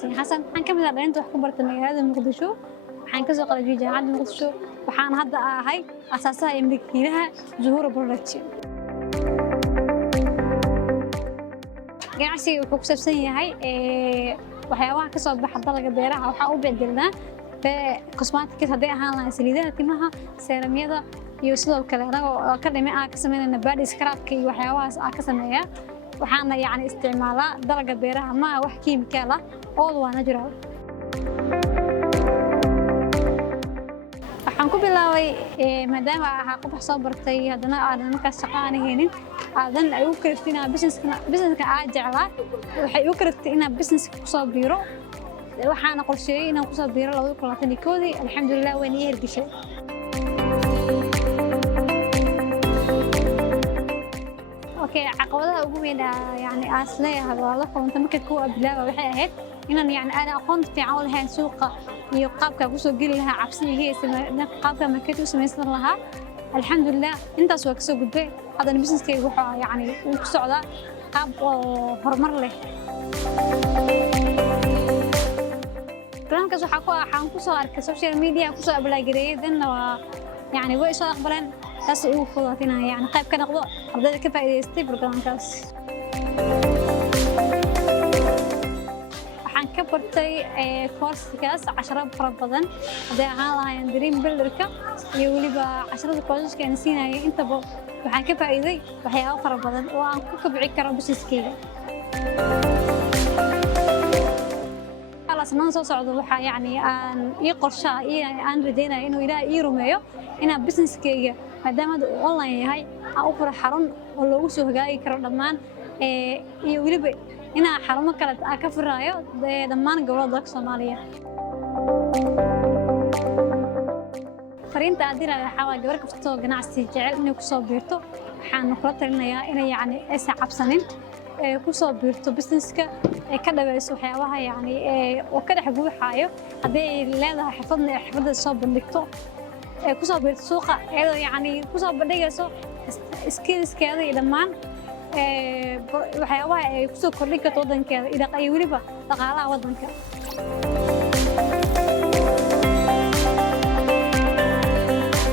Yaasiin Xasan waxaan ka mid ah dhalinta wax ku bartay magaalada Muqdisho waxaan ka soo qalabiyay jaamacadda Muqdisho waxaan hadda ahay asaasaha iyo milkiilaha Zuhura Production ganacsiga wuxuu ku saabsan yahay waxyaabaha ka soo baxa dalagga beeraha waxa uu bedelnaa cosmetics haday ahaan lahayn saliidaha timaha seeramyada iyo sidoo kale anagoo ka dhimay ka sameynayna body scrubka iyo waxyaabahaas ka sameeyaa waxaana yani isticmaalaa dalagga beeraha ma wax kiimikaal ah oo waa natural waxaan ku bilaabay maadaama aan qof soo bartay hadana aan markaas shaqo aan helin aadan ay u kartina businesska aan jeclaa waxay u kartay inaan businesska ku soo biiro waxaana qorsheeyay inaan ku soo biiro 2021 alxamdulillah waan ii hirgashay اوكي عقباتها ugu weyn yani aasleeyahay waa la kulanta marka ku bilaabay waxay ahayd inaan yani aan aqoon fiican u lahayn suuqa iyo qaabka ku soo gali lahaa cabsigiisa qaabka market u sameeysan lahaa alxamdulillah intaas waa ka soo gudbay hadan businesskaygu waxa yani uu ku socdaa qaab horumar leh barnaamijkaas waxaan ku soo arkay social media ku soo ablaagareeyay dadna waa yani way soo aqbaleen taas uu fududaatay yani qayb ka noqdo ardayda ka faa'iideystay barnaamijkaas waxaan ka bartay course-kaas 10 fara badan haday ahaan lahayn dream builder-ka iyo waliba 10 courses-ka aan siinayay intaba waxaan ka faa'iiday waxyaabo fara badan oo aan ku kobci karo businesskayga أصلاً سو صعد وحى يعني أن قرشة أن ردينا إنه إلى يروميو إن بزنس كيجا مادام هذا أونلاين هاي أوفر حرام ولا وسوه جاي كرر دمان يقولي إن حرام كانت أكفر رايو دمان جوال ضخ صومالية فرين تعديل على حوالي جبرك فتوى جناح استجعل إنه كسب بيرتو حان نقرأت لنا إنه يعني أسعب سنين kusoo biirto businesska ka dhabayso waxyaabaha yani oo ka dhax buuxaayo haday leedahay xirfadda soo bandhigto kusoo biirto suuqa iyadoo yani kusoo bandhigayso skillskeeda iyo dhammaan waxyaabaha ay kusoo kordhin karto wadankeeda iyo weliba dhaqaalaha wadanka